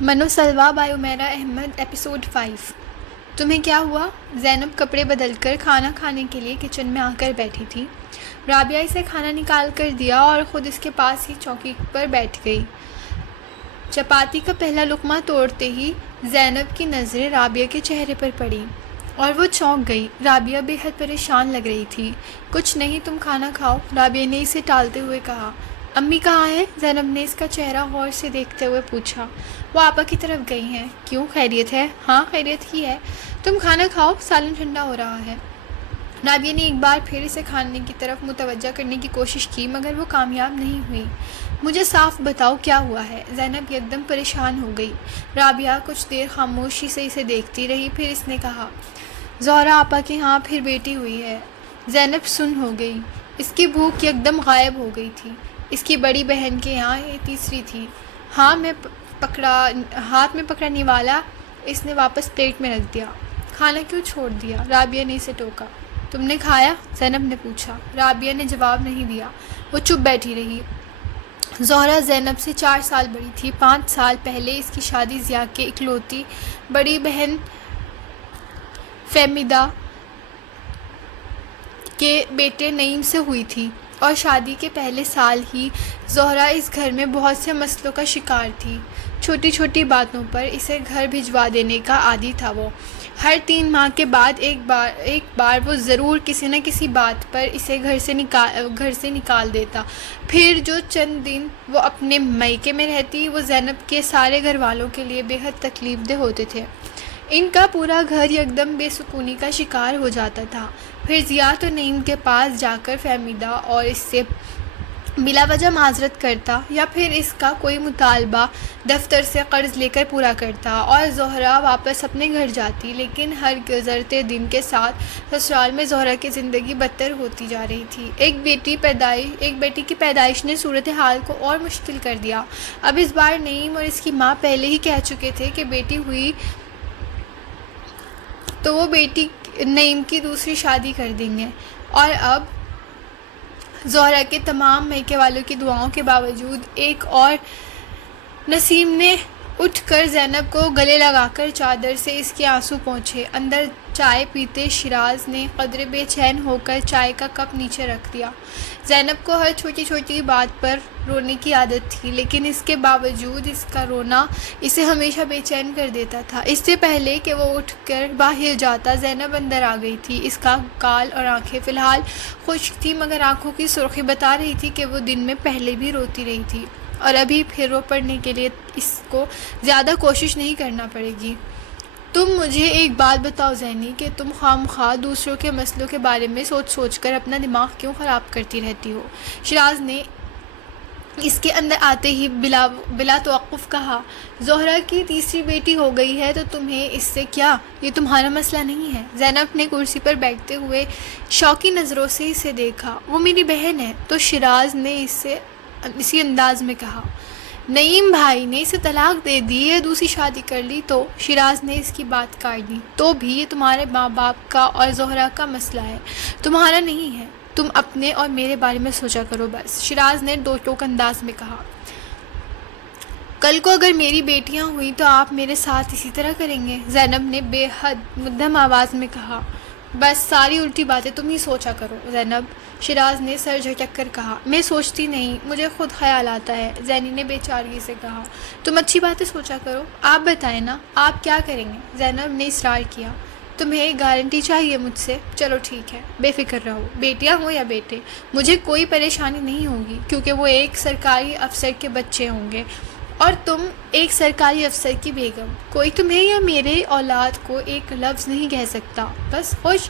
منو سلوا by Umera Ahmad episode 5۔ تمہیں کیا ہوا؟ زینب کپڑے بدل کر کھانا کھانے کے لیے کچن میں آ کر بیٹھی تھی۔ رابعہ اسے کھانا نکال کر دیا اور خود اس کے پاس ہی چوکی پر بیٹھ گئی۔ چپاتی کا پہلا لقمہ توڑتے ہی زینب کی نظریں رابعہ کے چہرے پر پڑی اور وہ چونک گئی۔ رابعہ بے حد پریشان لگ رہی تھی۔ کچھ نہیں، تم کھانا کھاؤ، رابعہ نے اسے ٹالتے ہوئے کہا۔ امی کہاں ہیں؟ زینب نے اس کا چہرہ غور سے دیکھتے ہوئے پوچھا۔ وہ آپا کی طرف گئی ہیں۔ کیوں، خیریت ہے؟ ہاں خیریت ہی ہے، تم کھانا کھاؤ، سالن ٹھنڈا ہو رہا ہے۔ رابعہ نے ایک بار پھر اسے کھانے کی طرف متوجہ کرنے کی کوشش کی مگر وہ کامیاب نہیں ہوئی۔ مجھے صاف بتاؤ کیا ہوا ہے؟ زینب یکدم پریشان ہو گئی۔ رابعہ کچھ دیر خاموشی سے اسے دیکھتی رہی، پھر اس نے کہا، زہرا آپا کے ہاں پھر بیٹی ہوئی ہے۔ زینب سن ہو گئی۔ اس کی بھوک یکدم غائب ہو گئی تھی۔ اس کی بڑی بہن کے یہاں یہ تیسری تھی۔ ہاتھ میں پکڑا نوالا اس نے واپس پلیٹ میں رکھ دیا۔ کھانا کیوں چھوڑ دیا؟ رابعہ نے اسے ٹوکا۔ تم نے کھایا؟ زینب نے پوچھا۔ رابعہ نے جواب نہیں دیا، وہ چپ بیٹھی رہی۔ زہرا زینب سے 4 سال بڑی تھی۔ 5 سال پہلے اس کی شادی ضیاء کے اکلوتی بڑی بہن فہمیدہ کے بیٹے نعیم سے ہوئی تھی اور شادی کے پہلے سال ہی زہرا اس گھر میں بہت سے مسئلوں کا شکار تھی۔ چھوٹی چھوٹی باتوں پر اسے گھر بھجوا دینے کا عادی تھا وہ۔ ہر 3 ماہ کے بعد ایک بار وہ ضرور کسی نہ کسی بات پر اسے گھر سے نکال دیتا۔ پھر جو چند دن وہ اپنے میکے میں رہتی وہ زینب کے سارے گھر والوں کے لیے بے حد تکلیف دہ ہوتے تھے۔ ان کا پورا گھر یکدم بے سکونی کا شکار ہو جاتا تھا۔ پھر ضیاء تو نعیم کے پاس جا کر فہمیدہ اور اس سے بلا وجہ معذرت کرتا یا پھر اس کا کوئی مطالبہ دفتر سے قرض لے کر پورا کرتا اور زہرا واپس اپنے گھر جاتی۔ لیکن ہر گزرتے دن کے ساتھ سسرال میں زہرا کی زندگی بدتر ہوتی جا رہی تھی۔ ایک بیٹی کی پیدائش نے صورتحال کو اور مشکل کر دیا۔ اب اس بار نعیم اور اس کی ماں پہلے ہی کہہ چکے تھے کہ بیٹی ہوئی تو وہ بیٹی نعیم کی دوسری شادی کر دیں گے، اور اب زہرا کے تمام میکے والوں کی دعاؤں کے باوجود ایک اور نسیم نے اٹھ کر زینب کو گلے لگا کر چادر سے اس کے آنسو پوچھے۔ اندر چائے پیتے شیراز نے قدرے بے چین ہو کر چائے کا کپ نیچے رکھ دیا۔ زینب کو ہر چھوٹی چھوٹی بات پر رونے کی عادت تھی، لیکن اس کے باوجود اس کا رونا اسے ہمیشہ بے چین کر دیتا تھا۔ اس سے پہلے کہ وہ اٹھ کر باہر جاتا زینب اندر آ گئی تھی۔ اس کا گال اور آنکھیں فی الحال خشک تھی مگر آنکھوں کی سرخی بتا رہی تھی کہ وہ دن میں پہلے بھی روتی رہی تھی اور ابھی پھر رو پڑنے کے لیے اس کو زیادہ کوشش نہیں کرنا پڑے گی۔ تم مجھے ایک بات بتاؤ زینی کہ تم خواہ دوسروں کے مسئلوں کے بارے میں سوچ کر اپنا دماغ کیوں خراب کرتی رہتی ہو؟ شیراز نے اس کے اندر آتے ہی بلا توقف کہا۔ زہرا کی تیسری بیٹی ہو گئی ہے تو تمہیں اس سے کیا؟ یہ تمہارا مسئلہ نہیں ہے۔ زینب نے کرسی پر بیٹھتے ہوئے شوقی نظروں سے اسے دیکھا۔ وہ میری بہن ہے، تو شیراز نے اسی انداز میں کہا۔ نعیم بھائی نے اسے طلاق دے دی یا دوسری شادی کر لی تو؟ شیراز نے اس کی بات کاٹ دی۔ تو بھی یہ تمہارے ماں باپ کا اور زہرا کا مسئلہ ہے، تمہارا نہیں ہے۔ تم اپنے اور میرے بارے میں سوچا کرو بس، شیراز نے دو ٹوک انداز میں کہا۔ کل کو اگر میری بیٹیاں ہوئیں تو آپ میرے ساتھ اسی طرح کریں گے؟ زینب نے بے حد مدھم آواز میں کہا۔ بس ساری الٹی باتیں تم ہی سوچا کرو زینب، شیراز نے سر جھٹک کر کہا۔ میں سوچتی نہیں، مجھے خود خیال آتا ہے، زینی نے بے چارگی سے کہا۔ تم اچھی باتیں سوچا کرو، آپ بتائیں نا آپ کیا کریں گے؟ زینب نے اصرار کیا۔ تمہیں گارنٹی چاہیے مجھ سے؟ چلو ٹھیک ہے، بے فکر رہو، بیٹیاں ہوں یا بیٹے مجھے کوئی پریشانی نہیں ہوگی، کیونکہ وہ ایک سرکاری افسر کے بچے ہوں گے اور تم ایک سرکاری افسر کی بیگم۔ کوئی تمہیں یا میرے اولاد کو ایک لفظ نہیں کہہ سکتا، بس خوش؟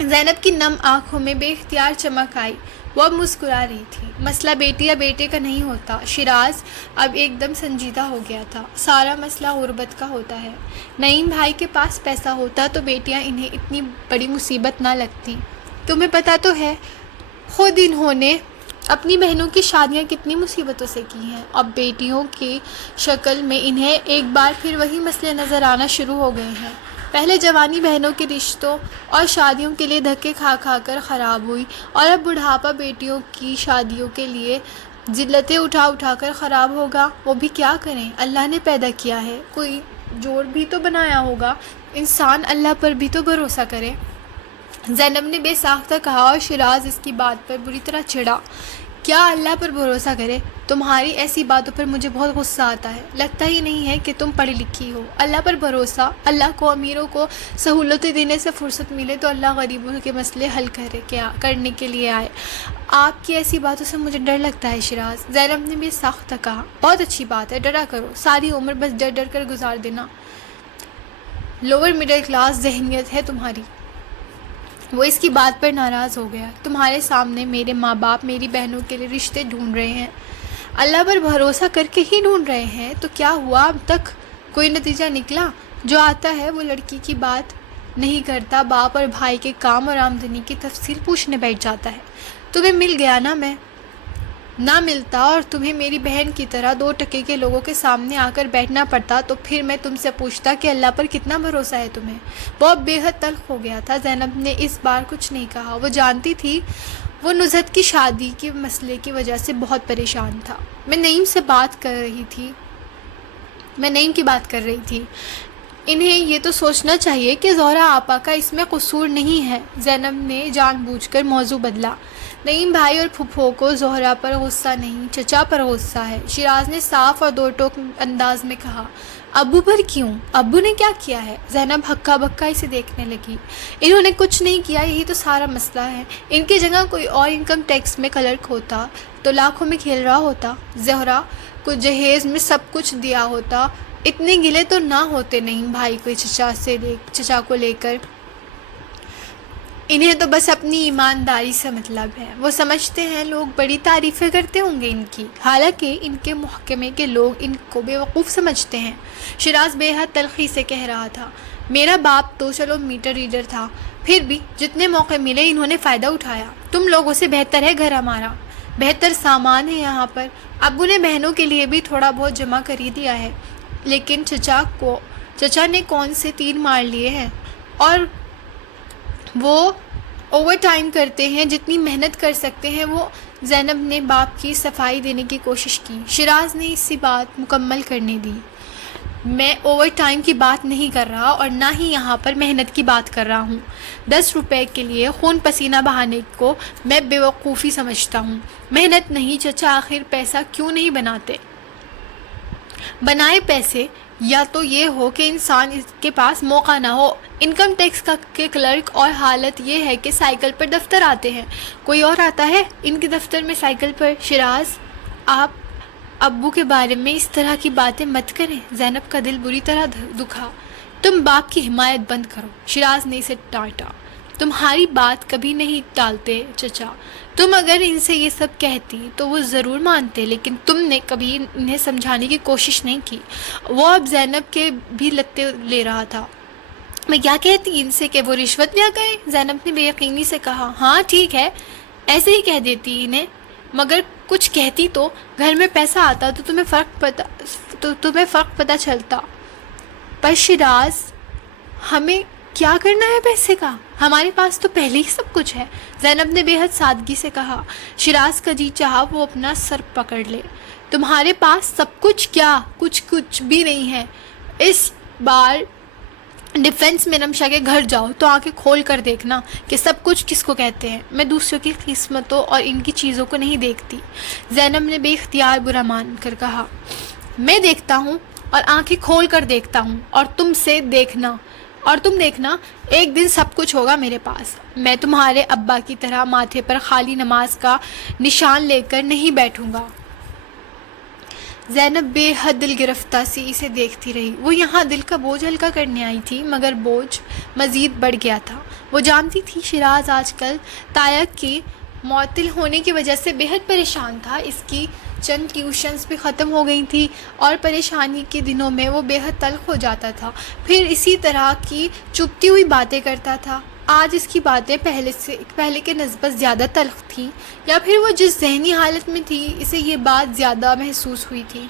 زینب کی نم آنکھوں میں بے اختیار چمک آئی، وہ اب مسکرا رہی تھی۔ مسئلہ بیٹی یا بیٹے کا نہیں ہوتا، شیراز اب ایک دم سنجیدہ ہو گیا تھا، سارا مسئلہ غربت کا ہوتا ہے۔ نعیم بھائی کے پاس پیسہ ہوتا تو بیٹیاں انہیں اتنی بڑی مصیبت نہ لگتی۔ تمہیں پتہ تو ہے خود انہوں نے اپنی بہنوں کی شادیاں کتنی مصیبتوں سے کی ہیں، اب بیٹیوں کی شکل میں انہیں ایک بار پھر وہی مسئلے نظر آنا شروع ہو گئے ہیں۔ پہلے جوانی بہنوں کے رشتوں اور شادیوں کے لیے دھکے کھا کر خراب ہوئی اور اب بڑھاپا بیٹیوں کی شادیوں کے لیے ذلتیں اٹھا اٹھا کر خراب ہوگا، وہ بھی کیا کریں، اللہ نے پیدا کیا ہے، کوئی جوڑ بھی تو بنایا ہوگا، انسان اللہ پر بھی تو بھروسہ کرے۔ زینب نے بے ساختہ کہا اور شیراز اس کی بات پر بری طرح چڑھا۔ کیا اللہ پر بھروسہ کرے؟ تمہاری ایسی باتوں پر مجھے بہت غصہ آتا ہے، لگتا ہی نہیں ہے کہ تم پڑھی لکھی ہو۔ اللہ پر بھروسہ، اللہ کو امیروں کو سہولتیں دینے سے فرصت ملے تو اللہ غریبوں کے مسئلے حل کرنے کے لیے آئے۔ آپ کی ایسی باتوں سے مجھے ڈر لگتا ہے شیراز، زینب نے بے ساختہ کہا۔ بہت اچھی بات ہے، ڈرا کرو، ساری عمر بس ڈر ڈر کر گزار دینا۔ لوور مڈل کلاس ذہنیت ہے تمہاری۔ وہ اس کی بات پر ناراض ہو گیا۔ تمہارے سامنے میرے ماں باپ میری بہنوں کے لیے رشتے ڈھونڈ رہے ہیں، اللہ پر بھروسہ کر کے ہی ڈھونڈ رہے ہیں، تو کیا ہوا اب تک؟ کوئی نتیجہ نکلا؟ جو آتا ہے وہ لڑکی کی بات نہیں کرتا، باپ اور بھائی کے کام اور آمدنی کی تفصیل پوچھنے بیٹھ جاتا ہے۔ تمہیں مل گیا نا؟ میں نہ ملتا اور تمہیں میری بہن کی طرح 2 ٹکے کے لوگوں کے سامنے آ کر بیٹھنا پڑتا تو پھر میں تم سے پوچھتا کہ اللہ پر کتنا بھروسہ ہے تمہیں۔ وہ اب بے حد تلخ ہو گیا تھا۔ زینب نے اس بار کچھ نہیں کہا، وہ جانتی تھی وہ نزہت کی شادی کے مسئلے کی وجہ سے بہت پریشان تھا۔ میں نعیم کی بات کر رہی تھی، انہیں یہ تو سوچنا چاہیے کہ زہرا آپا کا اس میں قصور نہیں ہے۔ زینب نے جان بوجھ کر موضوع بدلا۔ نعیم بھائی اور پھپھو کو زہرا پر غصہ نہیں، چچا پر غصہ ہے، شیراز نے صاف اور 2 ٹوک انداز میں کہا۔ ابو پر کیوں؟ ابو نے کیا کیا ہے؟ زینب ہکا بکا اسے دیکھنے لگی۔ انہوں نے کچھ نہیں کیا، یہی تو سارا مسئلہ ہے۔ ان کی جگہ کوئی اور انکم ٹیکس میں کلرک ہوتا تو لاکھوں میں کھیل رہا ہوتا، زہرا کو جہیز میں سب کچھ دیا ہوتا، اتنے گلے تو نہ ہوتے نعیم بھائی کو چچا کو لے کر۔ انہیں تو بس اپنی ایمانداری سے مطلب ہے، وہ سمجھتے ہیں لوگ بڑی تعریفیں کرتے ہوں گے ان کی، حالانکہ ان کے محکمے کے لوگ ان کو بیوقوف سمجھتے ہیں۔ شیراز بے حد تلخی سے کہہ رہا تھا۔ میرا باپ تو چلو میٹر ریڈر تھا، پھر بھی جتنے موقع ملے انہوں نے فائدہ اٹھایا۔ تم لوگوں سے بہتر ہے گھر ہمارا، بہتر سامان ہے یہاں پر۔ ابو نے بہنوں کے لیے بھی تھوڑا بہت جمع کر ہی دیا ہے، لیکن چچا نے کون سے 3 مار لیے ہیں، اور وہ اوور ٹائم کرتے ہیں، جتنی محنت کر سکتے ہیں وہ۔ زینب نے باپ کی صفائی دینے کی کوشش کی۔ شیراز نے اسی بات مکمل کرنے دی۔ میں اوور ٹائم کی بات نہیں کر رہا اور نہ ہی یہاں پر محنت کی بات کر رہا ہوں۔ 10 روپے کے لیے خون پسینہ بہانے کو میں بیوقوفی سمجھتا ہوں۔ محنت نہیں چچا، آخر پیسہ کیوں نہیں بنائے پیسے؟ یا تو یہ ہو کہ انسان کے پاس موقع نہ ہو۔ انکم ٹیکس کے کلرک اور حالت یہ ہے کہ سائیکل پر دفتر آتے ہیں۔ کوئی اور آتا ہے ان کے دفتر میں سائیکل پر؟ شیراز، آپ ابو کے بارے میں اس طرح کی باتیں مت کریں۔ زینب کا دل بری طرح دکھا۔ تم باپ کی حمایت بند کرو، شیراز نے اسے ڈانٹا۔ تمہاری بات کبھی نہیں ٹالتے چچا، تم اگر ان سے یہ سب کہتی تو وہ ضرور مانتے، لیکن تم نے کبھی انہیں سمجھانے کی کوشش نہیں کی۔ وہ اب زینب کے بھی لتے لے رہا تھا۔ میں کیا کہتی ان سے کہ وہ رشوت لیا کریں؟ زینب نے بے یقینی سے کہا۔ ہاں ٹھیک ہے، ایسے ہی کہہ دیتی انہیں، مگر کچھ کہتی تو گھر میں پیسہ آتا تو تمہیں فرق پتہ چلتا۔ پر شیراز، ہمیں کیا کرنا ہے پیسے کا؟ ہمارے پاس تو پہلے ہی سب کچھ ہے، زینب نے بے حد سادگی سے کہا۔ شیراز کا جی چاہا وہ اپنا سر پکڑ لے۔ تمہارے پاس سب کچھ کیا؟ کچھ بھی نہیں ہے۔ اس بار ڈیفنس میں نمشا کے گھر جاؤ تو آنکھیں کھول کر دیکھنا کہ سب کچھ کس کو کہتے ہیں۔ میں دوسروں کی قسمتوں اور ان کی چیزوں کو نہیں دیکھتی، زینب نے بے اختیار برا مان کر کہا۔ میں دیکھتا ہوں اور آنکھیں کھول کر دیکھتا ہوں، اور تم دیکھنا ایک دن سب کچھ ہوگا میرے پاس۔ میں تمہارے ابا کی طرح ماتھے پر خالی نماز کا نشان لے کر نہیں بیٹھوں گا۔ زینب بے حد دل گرفتہ سی اسے دیکھتی رہی۔ وہ یہاں دل کا بوجھ ہلکا کرنے آئی تھی، مگر بوجھ مزید بڑھ گیا تھا۔ وہ جانتی تھی شیراز آج کل تایا کے معطل ہونے کی وجہ سے بے حد پریشان تھا۔ اس کی چند ٹیوشنز بھی ختم ہو گئی تھی اور پریشانی کے دنوں میں وہ بے حد تلخ ہو جاتا تھا، پھر اسی طرح کی چپتی ہوئی باتیں کرتا تھا۔ آج اس کی باتیں پہلے کے نسبت زیادہ تلخ تھیں، یا پھر وہ جس ذہنی حالت میں تھی اسے یہ بات زیادہ محسوس ہوئی تھی۔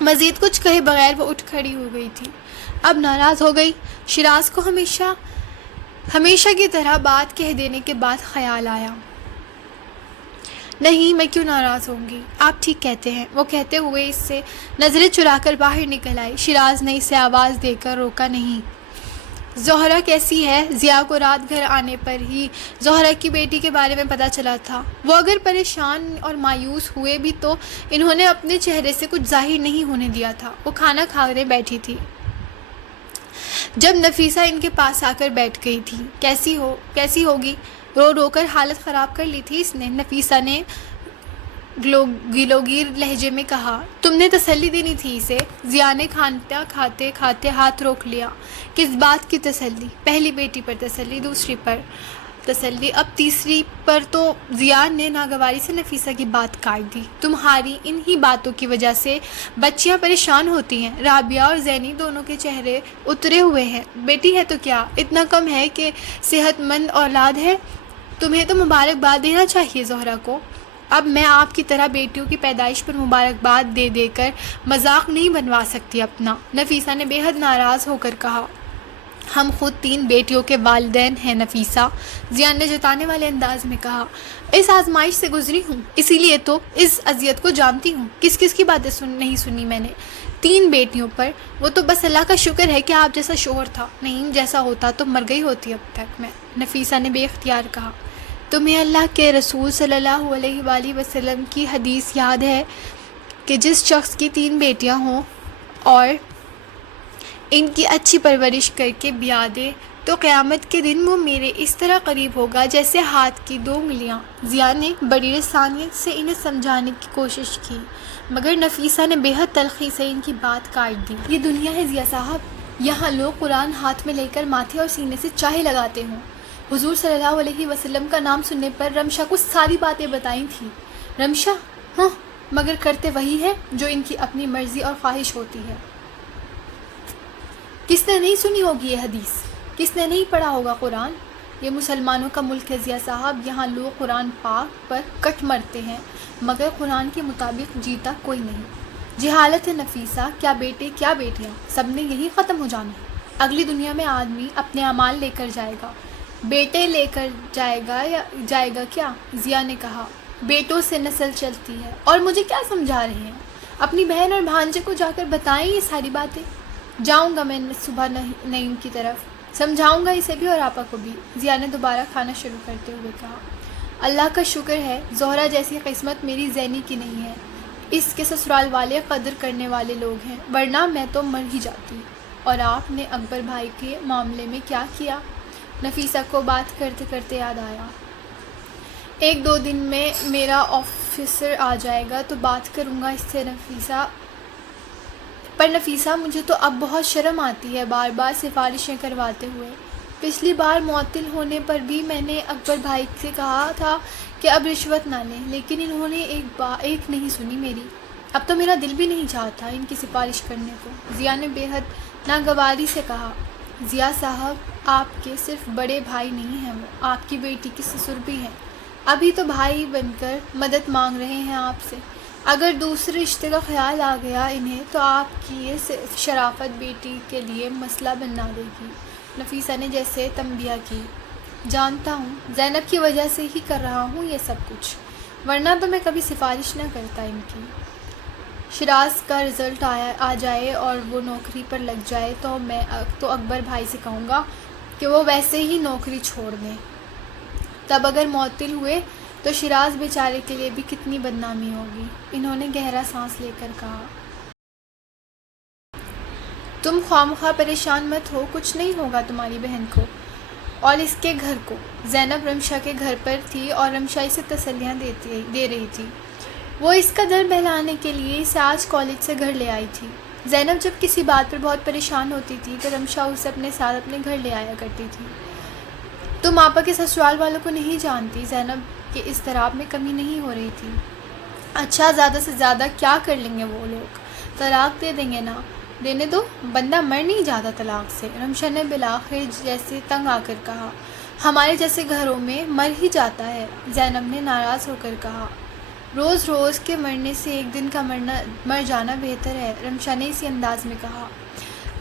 مزید کچھ کہے بغیر وہ اٹھ کھڑی ہو گئی تھی، اب ناراض ہو گئی۔ شیراز کو ہمیشہ کی طرح بات کہہ دینے کے بعد خیال آیا، نہیں، میں کیوں ناراض ہوں گی، آپ ٹھیک کہتے ہیں، وہ کہتے ہوئے اس سے نظریں چرا کر باہر نکل آئی۔ شیراز نے اسے آواز دے کر روکا نہیں۔ زہرہ کیسی ہے؟ ضیاء کو رات گھر آنے پر ہی زہرہ کی بیٹی کے بارے میں پتہ چلا تھا۔ وہ اگر پریشان اور مایوس ہوئے بھی تو انہوں نے اپنے چہرے سے کچھ ظاہر نہیں ہونے دیا تھا۔ وہ کھانا کھانے بیٹھی تھی جب نفیسہ ان کے پاس آ کر بیٹھ گئی تھی۔ کیسی ہوگی؟ رو رو کر حالت خراب کر لی تھی اس نے، نفیسہ نے گلوگیر لہجے میں کہا۔ تم نے تسلی دینی تھی اسے۔ ضیاء نے کھانا کھاتے کھاتے ہاتھ روک لیا۔ کس بات کی تسلی؟ پہلی بیٹی پر تسلی، دوسری پر تسلی، اب تیسری پر تو ضیاء نے ناگواری سے نفیسہ کی بات کاٹ دی۔ تمہاری انہی باتوں کی وجہ سے بچیاں پریشان ہوتی ہیں۔ رابعہ اور زینی دونوں کے چہرے اترے ہوئے ہیں۔ بیٹی ہے تو کیا اتنا کم ہے کہ صحت مند اولاد ہے؟ تمہیں تو مبارکباد دینا چاہیے زہرہ کو۔ اب میں آپ کی طرح بیٹیوں کی پیدائش پر مبارکباد دے دے کر مذاق نہیں بنوا سکتی اپنا، نفیسہ نے بے حد ناراض ہو کر کہا۔ ہم خود 3 بیٹیوں کے والدین ہیں نفیسہ، ضیاء نے جتانے والے انداز میں کہا۔ اس آزمائش سے گزری ہوں، اسی لیے تو اس اذیت کو جانتی ہوں۔ کس کس کی باتیں نہیں سنی میں نے؟ 3 بیٹیوں پر؟ وہ تو بس اللہ کا شکر ہے کہ آپ جیسا شوہر تھا، نہیں جیسا ہوتا تو مر گئی ہوتی اب تک میں، نفیسہ نے بے اختیار کہا۔ تمہیں اللہ کے رسول صلی اللہ علیہ وآلہ وسلم کی حدیث یاد ہے کہ جس شخص کی 3 بیٹیاں ہوں اور ان کی اچھی پرورش کر کے بیاہ دے تو قیامت کے دن وہ میرے اس طرح قریب ہوگا جیسے ہاتھ کی 2 انگلیاں۔ ضیاء نے بڑی رسانیت سے انہیں سمجھانے کی کوشش کی مگر نفیسہ نے بے حد تلخی سے ان کی بات کاٹ دی۔ یہ دنیا ہے ضیاء صاحب، یہاں لوگ قرآن ہاتھ میں لے کر ماتھے اور سینے سے چاہے لگاتے ہوں۔ حضور صلی اللہ علیہ وسلم کا نام سننے پر رمشا کو ساری باتیں بتائی تھیں۔ رمشا؟ ہاں، مگر کرتے وہی ہے جو ان کی اپنی مرضی اور خواہش ہوتی ہے۔ کس نے نہیں سنی ہوگی یہ حدیث؟ کس نے نہیں پڑھا ہوگا قرآن؟ یہ مسلمانوں کا ملک ہے ضیاء صاحب، یہاں لوگ قرآن پاک پر کٹ مرتے ہیں مگر قرآن کے مطابق جیتا کوئی نہیں۔ جہالت ہے نفیسہ، کیا بیٹے کیا بیٹیاں، سب نے یہی ختم ہو جانا ہے۔ اگلی دنیا میں آدمی اپنے اعمال لے کر جائے گا، بیٹے لے کر جائے گا کیا؟ ضیاء نے کہا۔ بیٹوں سے نسل چلتی ہے۔ اور مجھے کیا سمجھا رہے ہیں؟ اپنی بہن اور بھانجے کو جا کر بتائیں یہ ساری باتیں۔ جاؤں گا میں صبح نعیم کی طرف، سمجھاؤں گا اسے بھی اور آپا کو بھی، ضیاء نے دوبارہ کھانا شروع کرتے ہوئے کہا۔ اللہ کا شکر ہے زہرہ جیسی قسمت میری زینی کی نہیں ہے، اس کے سسرال والے قدر کرنے والے لوگ ہیں، ورنہ میں تو مر ہی جاتی۔ اور آپ نے اکبر بھائی کے معاملے میں کیا کیا؟ نفیسہ کو بات کرتے کرتے یاد آیا۔ 1-2 دن میں میرا آفیسر آ جائے گا تو بات کروں گا اس سے نفیسہ مجھے تو اب بہت شرم آتی ہے بار بار سفارشیں کرواتے ہوئے۔ پچھلی بار معطل ہونے پر بھی میں نے اکبر بھائی سے کہا تھا کہ اب رشوت نہ لیں، لیکن انہوں نے ایک نہیں سنی میری۔ اب تو میرا دل بھی نہیں چاہتا ان کی سفارش کرنے کو، ضیاء نے بے حد ناگواری سے کہا۔ ضیاء صاحب، آپ کے صرف بڑے بھائی نہیں ہیں، وہ آپ کی بیٹی کے سسر بھی ہیں، ابھی تو بھائی بن کر مدد مانگ رہے ہیں آپ سے۔ اگر دوسرے رشتے کا خیال آ گیا انہیں تو آپ کی یہ شرافت بیٹی کے لیے مسئلہ بنا دے گی، نفیسہ نے جیسے تنبیہ کی۔ جانتا ہوں، زینب کی وجہ سے ہی کر رہا ہوں یہ سب کچھ، ورنہ تو میں کبھی سفارش نہ کرتا ان کی۔ شیراز کا رزلٹ آ جائے اور وہ نوکری پر لگ جائے تو میں تو اکبر بھائی سے کہوں گا کہ وہ ویسے ہی نوکری چھوڑ دیں، تب اگر معطل ہوئے تو شیراز بیچارے کے لیے بھی کتنی بدنامی ہوگی۔ انہوں نے گہرا سانس لے کر کہا۔ تم خوامخواہ پریشان مت ہو، کچھ نہیں ہوگا تمہاری بہن کو اور اس کے گھر کو۔ زینب رمشا کے گھر پر تھی اور رمشا اسے تسلیاں دے رہی تھی۔ وہ اس کا دل بہلانے کے لیے اسے آج کالج سے گھر لے آئی تھی۔ زینب جب کسی بات پر بہت پریشان ہوتی تھی تو رمشا اسے اپنے ساتھ اپنے گھر لے آیا کرتی تھی۔ تم آپا کے سسرال والوں کو نہیں جانتی، زینب کے اضطراب میں کمی نہیں ہو رہی تھی۔ اچھا، زیادہ سے زیادہ کیا کر لیں گے وہ لوگ؟ طلاق دے دیں گے نا، دینے دو، بندہ مر نہیں جاتا طلاق سے، رمشا نے بالآخر جیسے تنگ آ کر کہا۔ ہمارے جیسے گھروں میں مر ہی جاتا ہے، زینب نے ناراض ہو کر کہا۔ روز روز کے مرنے سے ایک دن کا مر جانا بہتر ہے، رمشا نے اسی انداز میں کہا۔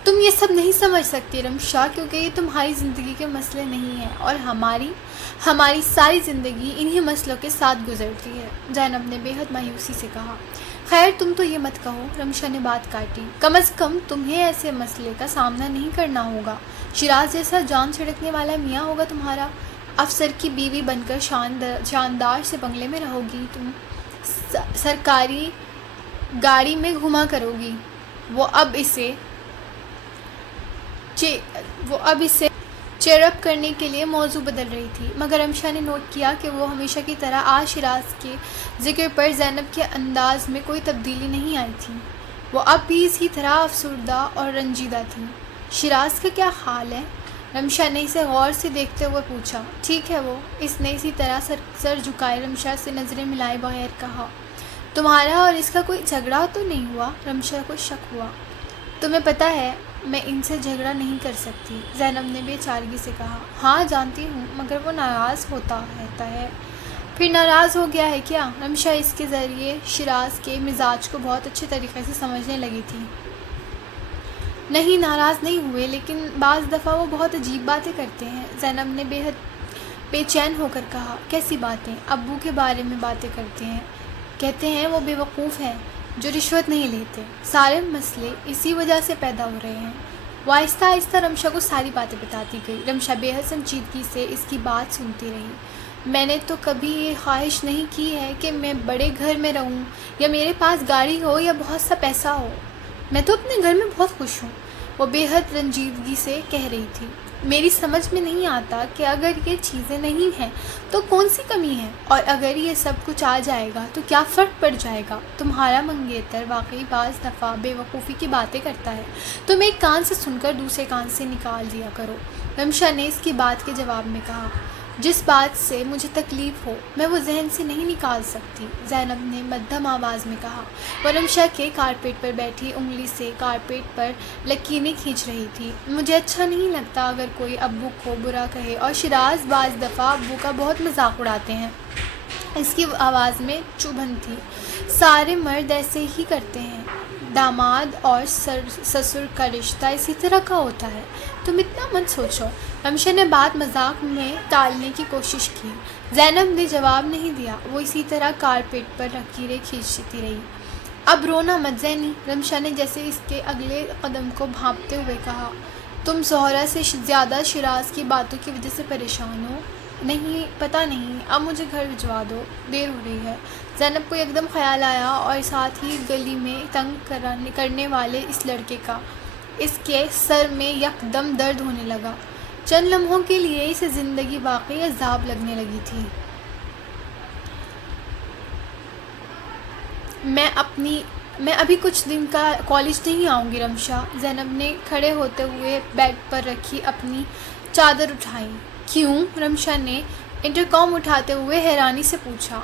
تم یہ سب نہیں سمجھ سکتی رمشا، کیونکہ یہ تمہاری زندگی کے مسئلے نہیں ہیں اور ہماری ساری زندگی انہی مسئلوں کے ساتھ گزرتی ہے، زینب نے بے حد مایوسی سے کہا۔ خیر تم تو یہ مت کہو، رمشا نے بات کاٹی، کم از کم تمہیں ایسے مسئلے کا سامنا نہیں کرنا ہوگا۔ شیراز جیسا جان چھڑکنے والا میاں ہوگا تمہارا، افسر کی بیوی بن کر شاندار سے بنگلے میں رہو گی، تم سرکاری گاڑی میں گھوما کرو گی۔ وہ اب اسے چیئر اپ کرنے کے لیے موضوع بدل رہی تھی، مگر رمشا نے نوٹ کیا کہ وہ ہمیشہ کی طرح آج شیراز کے ذکر پر زینب کے انداز میں کوئی تبدیلی نہیں آئی تھی۔ وہ اب بھی اسی طرح افسردہ اور رنجیدہ تھی۔ شیراز کا کیا حال ہے؟ رمشا نے اسے غور سے دیکھتے ہوئے پوچھا۔ ٹھیک ہے وہ، اس نے اسی طرح سر جھکائے رمشا سے نظریں ملائے بغیر کہا۔ تمہارا اور اس کا کوئی جھگڑا تو نہیں ہوا؟ رمشا کو شک ہوا۔ تمہیں پتہ ہے میں ان سے جھگڑا نہیں کر سکتی، زینب نے بے چارگی سے کہا۔ ہاں جانتی ہوں، مگر وہ ناراض ہوتا رہتا ہے۔ پھر ناراض ہو گیا ہے کیا؟ رمشا اس کے ذریعے شیراز کے مزاج کو بہت اچھے طریقے سے سمجھنے لگی تھی۔ نہیں ناراض نہیں ہوئے، لیکن بعض دفعہ وہ بہت عجیب باتیں کرتے ہیں، زینب نے بے حد بے چین ہو کر کہا۔ کیسی باتیں؟ ابو کے بارے میں باتیں کرتے ہیں، کہتے ہیں وہ بے وقوف ہیں جو رشوت نہیں لیتے۔ سارے مسئلے اسی وجہ سے پیدا ہو رہے ہیں۔ وہ آہستہ آہستہ رمشا کو ساری باتیں بتاتی گئی۔ رمشا بے حد سنجیدگی سے اس کی بات سنتی رہی۔ میں نے تو کبھی یہ خواہش نہیں کی ہے کہ میں بڑے گھر میں رہوں یا میرے پاس گاڑی ہو یا بہت سا پیسہ ہو۔ میں تو اپنے گھر میں بہت خوش ہوں، وہ بے حد رنجیدگی سے کہہ رہی تھی۔ میری سمجھ میں نہیں آتا کہ اگر یہ چیزیں نہیں ہیں تو کون سی کمی ہے، اور اگر یہ سب کچھ آ جائے گا تو کیا فرق پڑ جائے گا۔ تمہارا منگیتر واقعی بعض دفعہ بے وقوفی کی باتیں کرتا ہے، تم ایک کان سے سن کر دوسرے کان سے نکال دیا کرو، رمشا نے اس کی بات کے جواب میں کہا۔ جس بات سے مجھے تکلیف ہو میں وہ ذہن سے نہیں نکال سکتی، زینب نے مدھم آواز میں کہا۔ وہ رمشا کے کارپیٹ پر بیٹھی انگلی سے کارپیٹ پر لکیریں کھینچ رہی تھی۔ مجھے اچھا نہیں لگتا اگر کوئی ابو کو برا کہے، اور شیراز بعض دفعہ ابو کا بہت مذاق اڑاتے ہیں۔ اس کی آواز میں چبھن تھی۔ سارے مرد ایسے ہی کرتے ہیں، داماد اور سسر کا رشتہ اسی طرح کا ہوتا ہے، تم اتنا مت سوچو۔ رمشا نے بات مذاق میں ٹالنے کی کوشش کی۔ زینب نے جواب نہیں دیا، وہ اسی طرح کارپیٹ پر لکیریں کھینچتی رہی۔ اب رونا مت زینی، رمشا نے جیسے اس کے اگلے قدم کو بھانپتے ہوئے کہا۔ تم زہرا سے زیادہ شیراز کی باتوں کی وجہ سے پریشان ہو؟ نہیں، پتہ نہیں، اب مجھے گھر بھجوا دو، دیر ہو رہی ہے۔ زینب کو ایک دم خیال آیا، اور ساتھ ہی گلی میں تنگ کرنے والے اس لڑکے کا، اس کے سر میں یک دم درد ہونے لگا۔ چند لمحوں کے لیے اسے زندگی واقعی عذاب لگنے لگی تھی۔ میں ابھی کچھ دن کا کالج نہیں آؤں گی رمشا، زینب نے کھڑے ہوتے ہوئے بیڈ پر رکھی اپنی چادر اٹھائی۔ کیوں؟ رمشا نے انٹرکام اٹھاتے ہوئے حیرانی سے پوچھا۔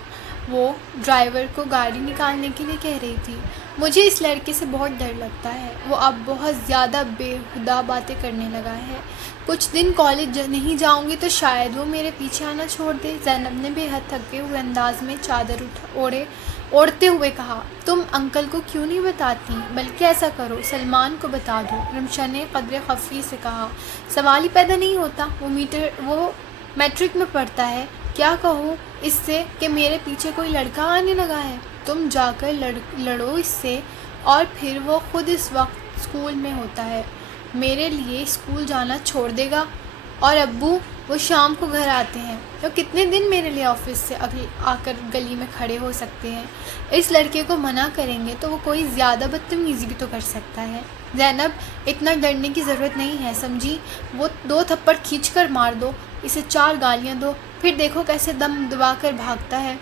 وہ ڈرائیور کو گاڑی نکالنے کے لیے کہہ رہی تھی۔ مجھے اس لڑکے سے بہت ڈر لگتا ہے، وہ اب بہت زیادہ بےہودہ باتیں کرنے لگا ہے۔ کچھ دن کالج نہیں جاؤں گی تو شاید وہ میرے پیچھے آنا چھوڑ دے، زینب نے بے حد تھکے ہوئے انداز میں چادر اوڑھتے ہوئے کہا۔ تم انکل کو کیوں نہیں بتاتی، بلکہ ایسا کرو سلمان کو بتا دو، رمشا نے قدر خفی سے کہا۔ سوال ہی پیدا نہیں ہوتا، وہ میٹرک میں پڑھتا ہے، کیا کہوں اس سے کہ میرے پیچھے کوئی لڑکا آنے لگا ہے؟ تم جا کر لڑو اس سے، اور پھر وہ خود اس وقت اسکول میں ہوتا ہے، میرے لیے اسکول جانا چھوڑ دے گا۔ اور ابو؟ وہ شام کو گھر آتے ہیں، تو کتنے دن میرے لیے آفس سے آ کر گلی میں کھڑے ہو سکتے ہیں؟ اس لڑکے کو منع کریں گے تو وہ کوئی زیادہ بدتمیزی بھی تو کر سکتا ہے۔ زینب اتنا ڈرنے کی ضرورت نہیں ہے، سمجھی؟ وہ 2 تھپڑ کھینچ کر مار دو، اسے 4 گالیاں دو، پھر دیکھو کیسے دم دبا کر بھاگتا ہے۔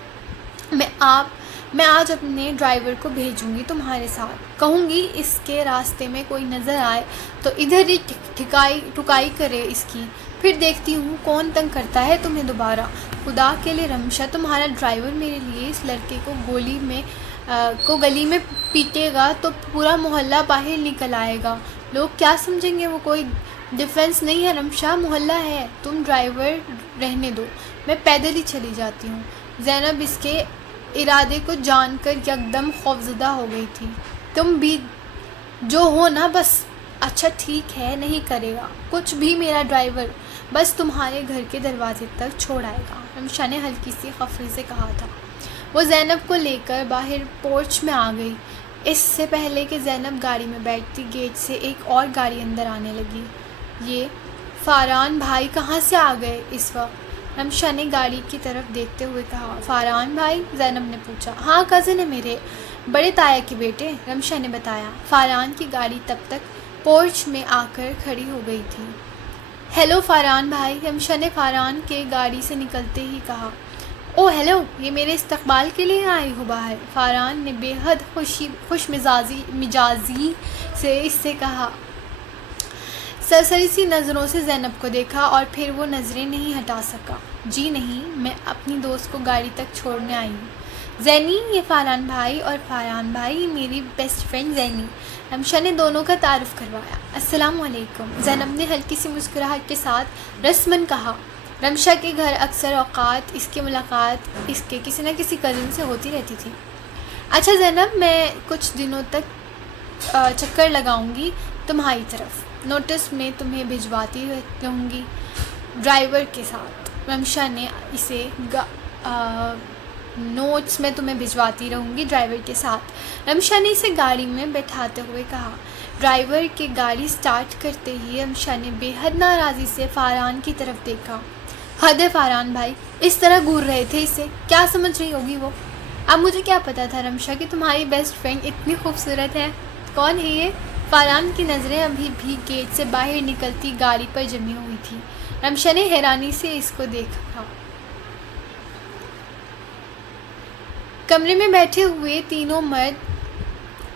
میں آج اپنے ڈرائیور کو بھیجوں گی تمہارے ساتھ، کہوں گی اس کے راستے میں کوئی نظر آئے تو ادھر ہی ٹکائی کرے اس کی، پھر دیکھتی ہوں کون تنگ کرتا ہے تمہیں دوبارہ۔ خدا کے لیے رمشا، تمہارا ڈرائیور میرے لیے اس لڑکے کو گلی میں پیٹے گا تو پورا محلہ باہر نکل آئے گا، لوگ کیا سمجھیں گے؟ وہ کوئی ڈیفنس نہیں ہے رمشا، محلہ ہے، تم ڈرائیور رہنے دو، میں پیدل ہی چلی جاتی ہوں۔ زینب اس کے ارادے کو جان کر یکدم خوفزدہ ہو گئی تھی۔ تم بھی جو ہو نا، بس اچھا ٹھیک ہے، نہیں کرے گا کچھ بھی میرا ڈرائیور، بس تمہارے گھر کے دروازے تک چھوڑ آئے گا، رمشا نے ہلکی سی خفری سے کہا تھا۔ وہ زینب کو لے کر باہر پورچ میں آ گئی۔ اس سے پہلے کہ زینب گاڑی میں بیٹھتی، گیٹ سے ایک اور گاڑی اندر آنے لگی۔ یہ فاران بھائی کہاں سے آ گئے اس وقت؟ رمشا نے گاڑی کی طرف دیکھتے ہوئے کہا۔ فاران بھائی؟ زینب نے پوچھا۔ ہاں، کزن ہے میرے، بڑے تایا کے بیٹے، رمشا نے بتایا۔ فاران کی گاڑی تب تک پورچ میں آ کر کھڑی ہو گئی تھی۔ ہیلو فاران بھائی، رمشا نے فاران کے گاڑی سے نکلتے ہی کہا۔ او ہیلو، یہ میرے استقبال کے لیے آئی ہو باہر؟ فاران نے بے حد خوش مزاجی سے اس سے کہا۔ سرسری سی نظروں سے زینب کو دیکھا اور پھر وہ نظریں نہیں ہٹا سکا۔ جی نہیں، میں اپنی دوست کو گاڑی تک چھوڑنے آئی ہوں۔ زینی، یہ فاران بھائی، اور فاران بھائی یہ میری بیسٹ فرینڈ زینی، رمشا نے دونوں کا تعارف کروایا۔ السلام علیکم، زینب نے ہلکی سی مسکراہٹ کے ساتھ رسماً کہا۔ رمشا کے گھر اکثر اوقات اس کی ملاقات اس کے کسی نہ کسی کزن سے ہوتی رہتی تھی۔ اچھا زینب، میں کچھ دنوں تک چکر لگاؤں گی تمہاری طرف، نوٹس میں تمہیں بھجواتی رہوں گی ڈرائیور کے ساتھ، رمشا نے اسے نوٹس میں تمہیں بھجواتی رہوں گی ڈرائیور کے ساتھ، رمشا نے اسے گاڑی میں بیٹھاتے ہوئے کہا۔ ڈرائیور کے گاڑی سٹارٹ کرتے ہی رمشا نے بے حد ناراضی سے فاران کی طرف دیکھا۔ حد ہے فاران بھائی، اس طرح گور رہے تھے اسے، کیا سمجھ رہی ہوگی وہ؟ اب مجھے کیا پتا تھا رمشا کہ تمہاری بیسٹ فرینڈ اتنی خوبصورت ہے، کون ہے یہ؟ فاران کی نظریں ابھی بھی گیٹ سے باہر نکلتی گاڑی پر جمی ہوئی تھی۔ رمشا نے حیرانی سے اس کو دیکھا۔ کمرے میں بیٹھے ہوئے تینوں مرد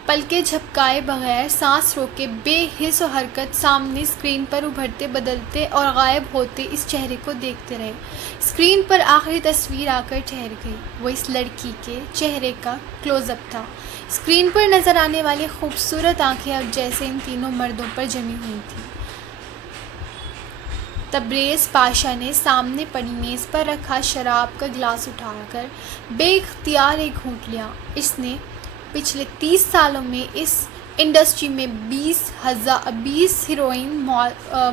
پلکیں جھپکائے بغیر، سانس روکے بے حس و حرکت سامنے اسکرین پر ابھرتے، بدلتے اور غائب ہوتے اس چہرے کو دیکھتے رہے۔ اسکرین پر آخری تصویر آ کر ٹھہر گئی۔ وہ اس لڑکی کے چہرے کا کلوز اپ تھا۔ اسکرین پر نظر آنے والی خوبصورت آنکھیں اب جیسے ان تینوں مردوں پر جمی ہوئی تھیں۔ تبریز پاشا نے سامنے پڑی میز پر رکھا شراب کا گلاس اٹھا کر بے اختیار ایک گھونٹ لیا۔ اس نے پچھلے 30 سالوں میں اس انڈسٹری میں 20 ہیروئن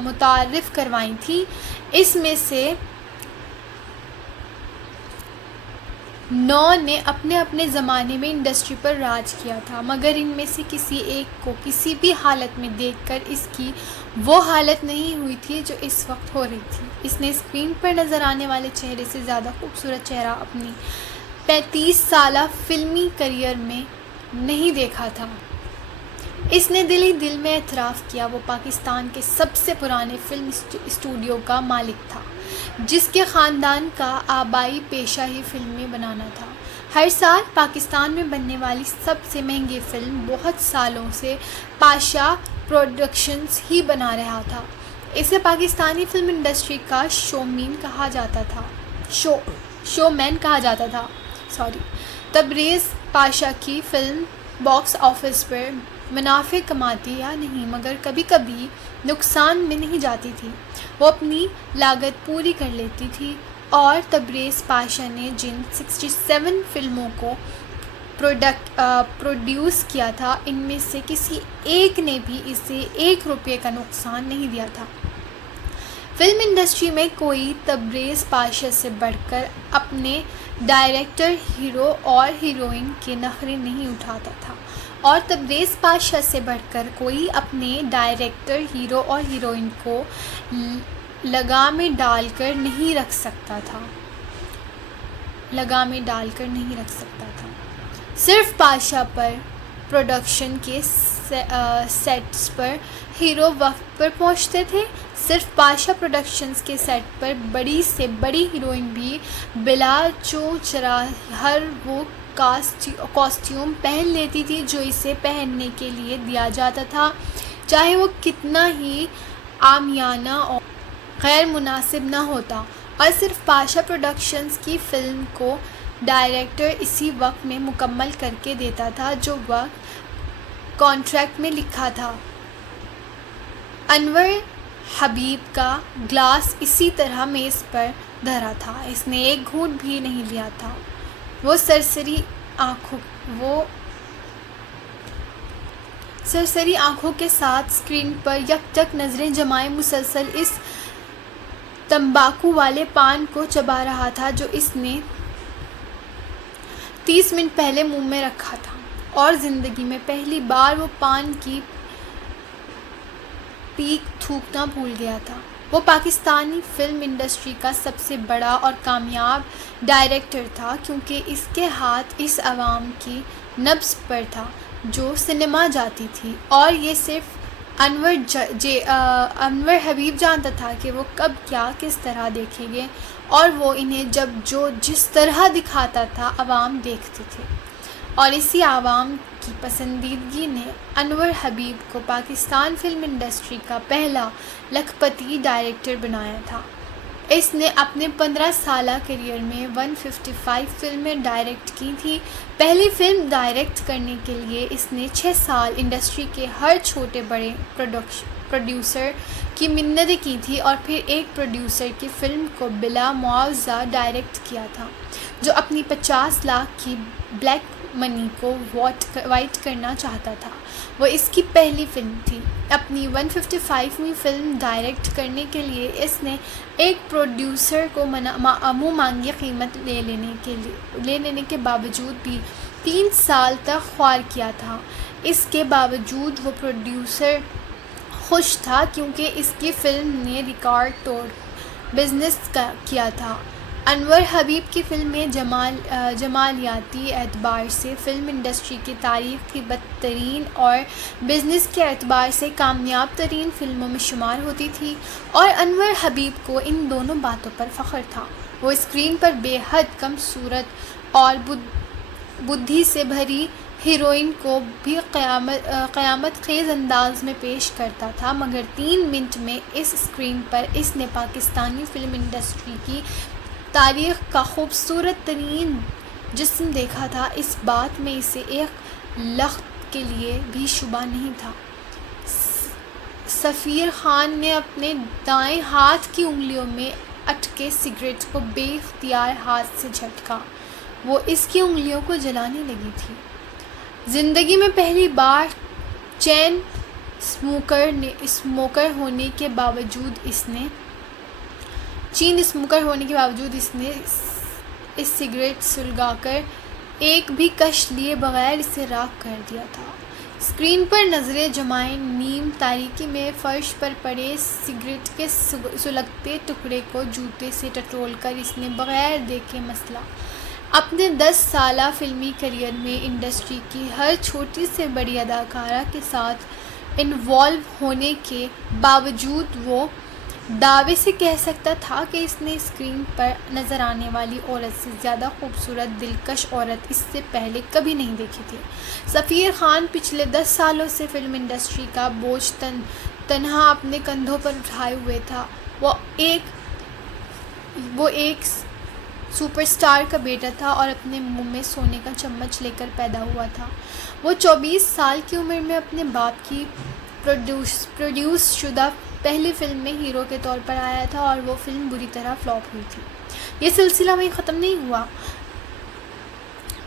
متعارف کروائی تھی، اس میں سے 9 نے اپنے اپنے زمانے میں انڈسٹری پر راج کیا تھا، مگر ان میں سے کسی ایک کو کسی بھی حالت میں دیکھ کر اس کی وہ حالت نہیں ہوئی تھی جو اس وقت ہو رہی تھی۔ اس نے اسکرین پر نظر آنے والے چہرے سے زیادہ خوبصورت چہرہ اپنی 35 سالہ فلمی کیریئر میں نہیں دیکھا تھا۔ اس نے دل ہی دل میں اعتراف کیا وہ پاکستان کے سب سے پرانے فلم اسٹوڈیو کا مالک تھا، جس کے خاندان کا آبائی پیشہ ہی فلمیں بنانا تھا۔ ہر سال پاکستان میں بننے والی سب سے مہنگی فلم بہت سالوں سے پاشا پروڈکشنز ہی بنا رہا تھا۔ اسے پاکستانی فلم انڈسٹری کا شومین کہا جاتا تھا۔ تبریز پاشا کی فلم باکس آفس پر منافع کماتی یا نہیں، مگر کبھی کبھی نقصان میں نہیں جاتی تھی۔ وہ اپنی لاگت پوری کر لیتی تھی، اور تبریز پاشا نے جن 67 فلموں کو پروڈیوس کیا تھا، ان میں سے کسی ایک نے بھی اسے 1 روپے کا نقصان نہیں دیا تھا۔ فلم انڈسٹری میں کوئی تبریز پاشا سے بڑھ کر اپنے ڈائریکٹر، ہیرو اور ہیروئن کے نخرے نہیں اٹھاتا تھا، اور تبریز پاشا سے بڑھ کر کوئی اپنے ڈائریکٹر، ہیرو اور ہیروئن کو لگامیں ڈال کر نہیں رکھ سکتا تھا۔ صرف پاشا پر پروڈکشن کے سیٹس پر ہیرو وقت پر پہنچتے تھے، صرف پاشا پروڈکشنز کے سیٹ پر بڑی سے بڑی ہیروئن بھی بلا چراہر وہ کاسٹیوم پہن لیتی تھی جو اسے پہننے کے لیے دیا جاتا تھا، چاہے وہ کتنا ہی عامیانہ اور غیر مناسب نہ ہوتا، اور صرف پاشا پروڈکشنز کی فلم کو ڈائریکٹر اسی وقت میں مکمل کر کے دیتا تھا جو وقت کانٹریکٹ میں لکھا تھا۔ انور حبیب کا گلاس اسی طرح میز پر دھرا تھا۔ اس نے ایک گھونٹ بھی نہیں لیا تھا۔ وہ سرسری آنکھوں کے ساتھ اسکرین پر یکجک نظریں جمائے مسلسل اس تمباکو والے پان کو چبا رہا تھا جو اس نے 30 منٹ پہلے منہ میں رکھا تھا، اور زندگی میں پہلی بار وہ پان کی پیک تھوکنا بھول گیا تھا۔ وہ پاکستانی فلم انڈسٹری کا سب سے بڑا اور کامیاب ڈائریکٹر تھا، کیونکہ اس کے ہاتھ اس عوام کی نبض پر تھا جو سنیما جاتی تھی، اور یہ صرف انور حبیب جانتا تھا کہ وہ کب کیا کس طرح دیکھیں گے، اور وہ انہیں جب جو جس طرح دکھاتا تھا عوام دیکھتے تھے، اور اسی عوام کی پسندیدگی نے انور حبیب کو پاکستان فلم انڈسٹری کا پہلا لاکھ پتی ڈائریکٹر بنایا تھا۔ اس نے اپنے 15 سالہ کیریئر میں 155 فلمیں ڈائریکٹ کی تھیں۔ پہلی فلم ڈائریکٹ کرنے کے لیے اس نے 6 سال انڈسٹری کے ہر چھوٹے بڑے پروڈیوسر کی منتیں کی تھیں، اور پھر ایک پروڈیوسر کی فلم کو بلا معاوضہ ڈائریکٹ کیا تھا جو اپنی 50 لاکھ کی بلیک منی کو وائٹ کرنا چاہتا تھا۔ وہ اس کی پہلی فلم تھی۔ اپنی 155ویں فلم ڈائریکٹ کرنے کے لیے اس نے ایک پروڈیوسر کو منہ مانگی قیمت لے لینے کے باوجود بھی 3 سال تک خوار کیا تھا۔ اس کے باوجود وہ پروڈیوسر خوش تھا کیونکہ اس کی فلم نے ریکارڈ توڑ بزنس کیا تھا۔ انور حبیب کی فلمیں جمالیاتی اعتبار سے فلم انڈسٹری کی تاریخ کی بدترین اور بزنس کے اعتبار سے کامیاب ترین فلموں میں شمار ہوتی تھی، اور انور حبیب کو ان دونوں باتوں پر فخر تھا۔ وہ اسکرین پر بے حد کم صورت اور بدھی سے بھری ہیروئن کو بھی قیامت خیز انداز میں پیش کرتا تھا، مگر 3 منٹ میں اس اسکرین پر اس نے پاکستانی فلم انڈسٹری کی تاریخ کا خوبصورت ترین جسم دیکھا تھا۔ اس بات میں اسے ایک لخت کے لیے بھی شبہ نہیں تھا۔ سفیر خان نے اپنے دائیں ہاتھ کی انگلیوں میں اٹکے سگریٹ کو بے اختیار ہاتھ سے جھٹکا۔ وہ اس کی انگلیوں کو جلانے لگی تھی۔ زندگی میں پہلی بار چین اسموکر ہونے کے باوجود اس نے اس سگریٹ سلگا کر ایک بھی کش لیے بغیر اسے راکھ کر دیا تھا۔ اسکرین پر نظریں جمائے نیم تاریکی میں فرش پر پڑے سگریٹ کے سلگتے ٹکڑے کو جوتے سے ٹٹول کر اس نے بغیر دیکھے مسئلہ۔ اپنے 10 سالہ فلمی کیریئر میں انڈسٹری کی ہر چھوٹی سے بڑی اداکارہ کے ساتھ انوالو ہونے کے باوجود وہ دعوے سے کہہ سکتا تھا کہ اس نے اسکرین پر نظر آنے والی عورت سے زیادہ خوبصورت دلکش عورت اس سے پہلے کبھی نہیں دیکھی تھی۔ سفیر خان پچھلے 10 سالوں سے فلم انڈسٹری کا بوجھ تنہا اپنے کندھوں پر اٹھائے ہوئے تھا۔ وہ ایک سپر اسٹار کا بیٹا تھا اور اپنے منہ میں سونے کا چمچ لے کر پیدا ہوا تھا۔ وہ 24 سال کی عمر میں اپنے باپ کی پروڈیوس شدہ پہلی فلم میں ہیرو کے طور پر آیا تھا، اور وہ فلم بری طرح فلاپ ہوئی تھی۔ یہ سلسلہ وہیں ختم نہیں ہوا۔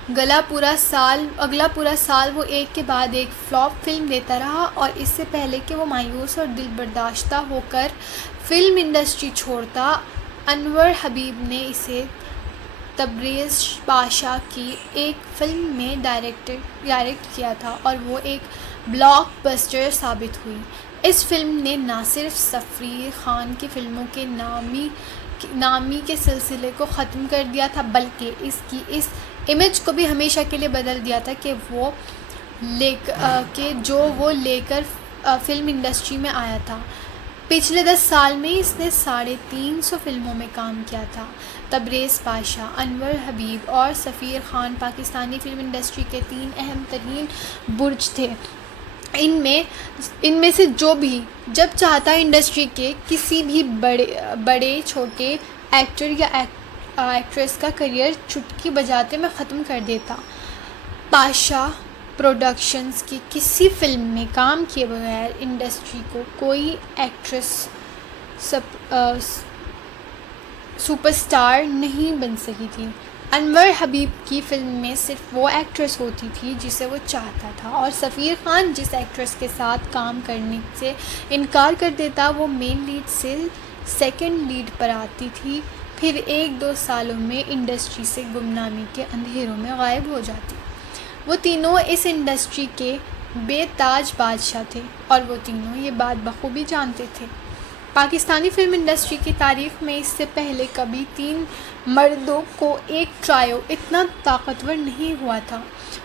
اگلا پورا سال وہ ایک کے بعد ایک فلاپ فلم دیتا رہا، اور اس سے پہلے کہ وہ مایوس اور دل برداشتہ ہو کر فلم انڈسٹری چھوڑتا، انور حبیب نے اسے تبریز پاشا کی ایک فلم میں ڈائریکٹ کیا تھا، اور وہ ایک بلاک بسٹر ثابت ہوئی۔ اس فلم نے نہ صرف سفیر خان کی فلموں کے نامی کے سلسلے کو ختم کر دیا تھا، بلکہ اس کی اس امیج کو بھی ہمیشہ کے لیے بدل دیا تھا کہ جو وہ لے کر فلم انڈسٹری میں آیا تھا۔ پچھلے 10 سال میں اس نے 350 فلموں میں کام کیا تھا۔ تبریز پاشا، انور حبیب اور سفیر خان پاکستانی فلم انڈسٹری کے 3 اہم ترین برج تھے۔ ان میں سے جو بھی جب چاہتا انڈسٹری کے کسی بھی بڑے چھوٹے ایکٹر یا ایکٹریس کا کیریئر چٹکی بجاتے میں ختم کر دیتا۔ پاشا پروڈکشنز کی کسی فلم میں کام کیے بغیر انڈسٹری کو کوئی ایکٹریس سپر اسٹار نہیں بن سکی تھی۔ انور حبیب کی فلم میں صرف وہ ایکٹریس ہوتی تھی جسے وہ چاہتا تھا، اور سفیر خان جس ایکٹریس کے ساتھ کام کرنے سے انکار کر دیتا وہ مین لیڈ سے سیکنڈ لیڈ پر آتی تھی، پھر 1-2 سالوں میں انڈسٹری سے گمنامی کے اندھیروں میں غائب ہو جاتی۔ وہ تینوں اس انڈسٹری کے بے تاج بادشاہ تھے، اور وہ تینوں یہ بات بخوبی جانتے تھے۔ پاکستانی فلم انڈسٹری کی تاریخ میں اس سے پہلے کبھی 3 مردوں کو ایک ٹرائیو اتنا طاقتور نہیں ہوا تھا،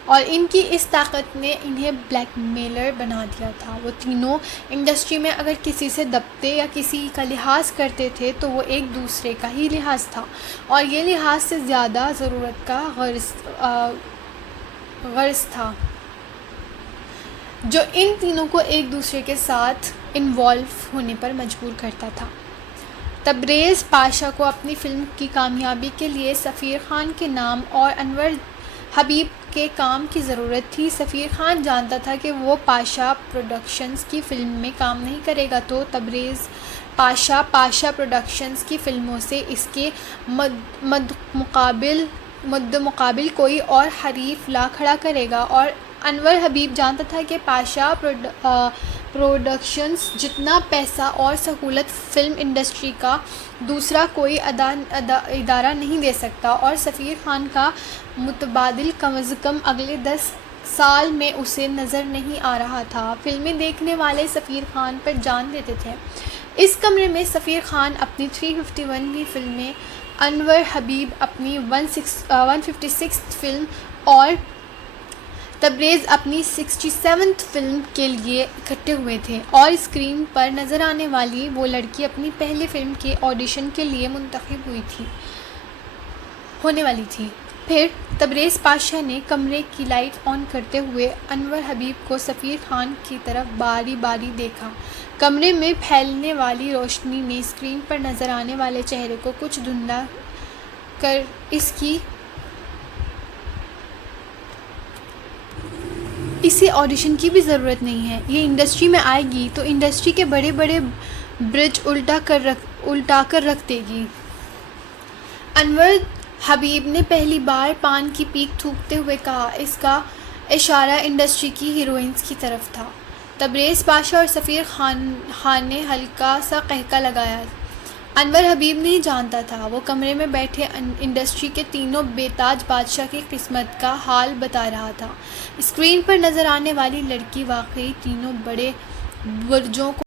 اور ان کی اس طاقت نے انہیں بلیک میلر بنا دیا تھا۔ وہ تینوں انڈسٹری میں اگر کسی سے دبتے یا کسی کا لحاظ کرتے تھے تو وہ ایک دوسرے کا ہی لحاظ تھا، اور یہ لحاظ سے زیادہ ضرورت کا غرض تھا جو ان تینوں کو ایک دوسرے کے ساتھ انوالو ہونے پر مجبور کرتا تھا۔ تبریز پاشا کو اپنی فلم کی کامیابی کے لیے سفیر خان کے نام اور انور حبیب کے کام کی ضرورت تھی۔ سفیر خان جانتا تھا کہ وہ پاشا پروڈکشنز کی فلم میں کام نہیں کرے گا تو تبریز پاشا پروڈکشنز کی فلموں سے اس کے مقابل کوئی اور حریف لا کھڑا کرے گا، اور انور حبیب جانتا تھا کہ پاشا پروڈکشنز جتنا پیسہ اور سہولت فلم انڈسٹری کا دوسرا کوئی ادارہ نہیں دے سکتا، اور سفیر خان کا متبادل کم از کم اگلے 10 سال میں اسے نظر نہیں آ رہا تھا۔ فلمیں دیکھنے والے سفیر خان پر جان دیتے تھے۔ اس کمرے میں سفیر خان اپنی 351ویں فلم میں، انور حبیب اپنی 156 فلم اور تبریز اپنی 67 فلم کے لیے اکٹھے ہوئے تھے، اور اسکرین پر نظر آنے والی وہ لڑکی اپنی پہلی فلم کے آڈیشن کے لیے منتخب ہونے والی تھی۔ پھر تبریز پاشا نے کمرے کی لائٹ آن کرتے ہوئے انور حبیب کو سفیر خان کی طرف باری باری دیکھا۔ کمرے میں پھیلنے والی روشنی نے اسکرین پر نظر آنے والے چہرے کو کچھ دھندلا کر اسے آڈیشن کی بھی ضرورت نہیں ہے، یہ انڈسٹری میں آئے گی تو انڈسٹری کے بڑے بڑے برج الٹا کر رکھ دے گی۔ انور حبیب نے پہلی بار پان کی پیک تھوکتے ہوئے کہا، اس کا اشارہ انڈسٹری کی ہیروئنز کی طرف تھا۔ تبریز پاشا اور سفیر خان نے ہلکا سا قہقہ لگایا۔ انور حبیب نہیں جانتا تھا، وہ کمرے میں بیٹھے انڈسٹری کے تینوں بے تاج بادشاہ کی قسمت کا حال بتا رہا تھا۔ اسکرین پر نظر آنے والی لڑکی واقعی تینوں بڑے برجوں کو